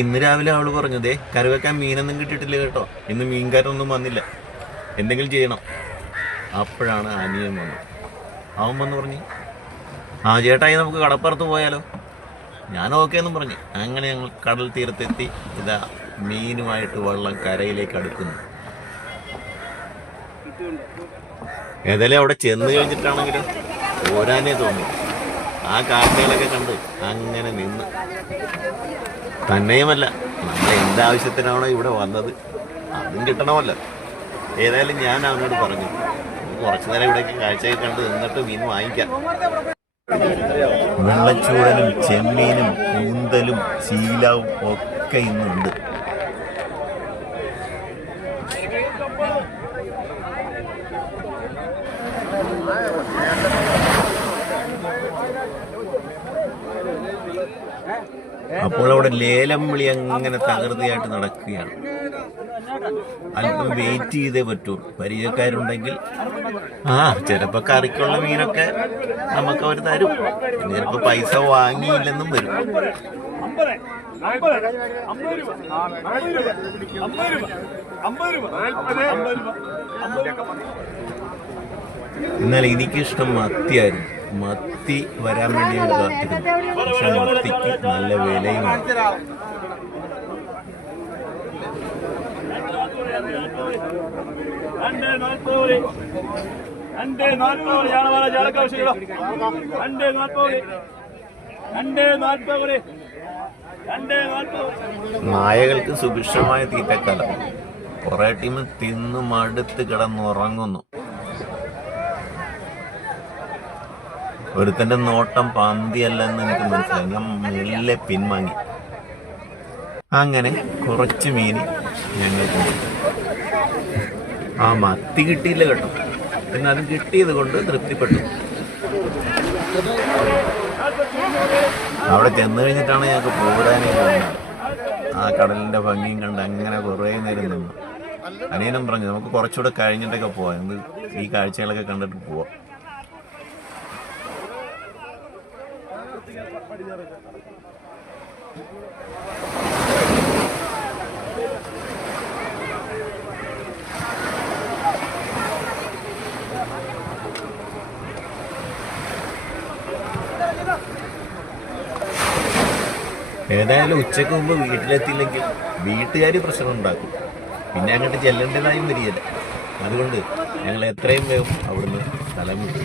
ഇന്ന് രാവിലെ അവള് പറഞ്ഞതേ കറി വെക്കാൻ മീനൊന്നും കിട്ടിയിട്ടില്ല കേട്ടോ, ഇന്ന് മീൻകാരൊന്നും വന്നില്ല, എന്തെങ്കിലും ചെയ്യണം. അപ്പോഴാണ് അനിയൻ വന്നത്. അവൻ വന്ന് പറഞ്ഞു, ചേട്ടായി നമുക്ക് കടപ്പുറത്ത് പോയാലോ. ഞാൻ ഓക്കെ എന്നും പറഞ്ഞു. അങ്ങനെ ഞങ്ങൾ കടൽ തീരത്തെത്തി. ഇതാ മീനുമായിട്ട് വെള്ളം കരയിലേക്ക് അടുക്കുന്നു. ഏതായാലും അവിടെ ചെന്ന് കഴിഞ്ഞിട്ടാണെങ്കിലും പോരാനേ തോന്നി. ആ കാഴ്ചകളൊക്കെ കണ്ട് അങ്ങനെ നിന്ന്. തന്നെയുമല്ല, നമ്മൾ എന്താവശ്യത്തിനാണോ ഇവിടെ വന്നത് അതും കിട്ടണമല്ലോ. ഏതായാലും ഞാൻ അവനോട് പറഞ്ഞു, കുറച്ചു നേരം ഇവിടേക്ക് കാഴ്ചയൊക്കെ കണ്ട് നിന്നിട്ട് മീൻ വാങ്ങിക്കാം. വെള്ളച്ചൂടനും ചെമ്മീനും കൂന്തലും ശീലവും ഒക്കെ ഇന്നുണ്ട്. അപ്പോൾ അവിടെ ലേലം വിളി അങ്ങനെ തകൃതിയായിട്ട് നടക്കുകയാണ്. അല്പം വെയിറ്റ് ചെയ്തേ പറ്റൂ. പരിചയക്കാരുണ്ടെങ്കിൽ ചിലപ്പോ കറിക്കുള്ള മീനൊക്കെ നമുക്ക് അവർ തരും, ചിലപ്പോ പൈസ വാങ്ങിയില്ലെന്നും വരും. എന്നാൽ എനിക്കിഷ്ടം മത്തിയായിരുന്നു. മത്തി വരാൻ വേണ്ടിയാണ് കാത്തിരുന്നത്. പക്ഷെ മത്തിക്ക് നല്ല വിലയുമാണ്. നായകൾക്ക് സുഭിക്ഷമായ തീറ്റക്കാലം. കുറെ ടീം തിന്നു മടുത്ത് കിടന്നുറങ്ങുന്നു. ഒരുത്തന്റെ നോട്ടം പന്തിയല്ലെന്ന് എനിക്ക് മനസ്സിലായി. ഞാൻ മെല്ലെ പിൻവാങ്ങി. അങ്ങനെ കുറച്ച് മീൻ ഞങ്ങൾക്ക് മത്തി കിട്ടിയില്ല കേട്ടോ, പിന്നെ അത് കിട്ടിയത് കൊണ്ട് തൃപ്തിപ്പെട്ടു. അവിടെ ചെന്ന് കഴിഞ്ഞിട്ടാണ് ഞങ്ങൾക്ക് പോരാനേ തോന്നുന്നത്. ആ കടലിന്റെ ഭംഗിയും കണ്ട് അങ്ങനെ കുറേ നേരം നിന്നു. അനിയനും പറഞ്ഞു, നമുക്ക് കുറച്ചുകൂടെ കഴിഞ്ഞിട്ടൊക്കെ പോവാം, നമുക്ക് ഈ കാഴ്ചകളൊക്കെ കണ്ടിട്ട് പോവാം. ഏതായാലും ഉച്ചയ്ക്ക് മുമ്പ് വീട്ടിലെത്തിയില്ലെങ്കിൽ വീട്ടുകാർ പ്രശ്നം ഉണ്ടാക്കും, പിന്നെ അങ്ങോട്ട് ചെല്ലേണ്ടതായും വരികയില്ല. അതുകൊണ്ട് ഞങ്ങൾ എത്രയും വേഗം അവിടുന്ന് സ്ഥലം വിട്ടു.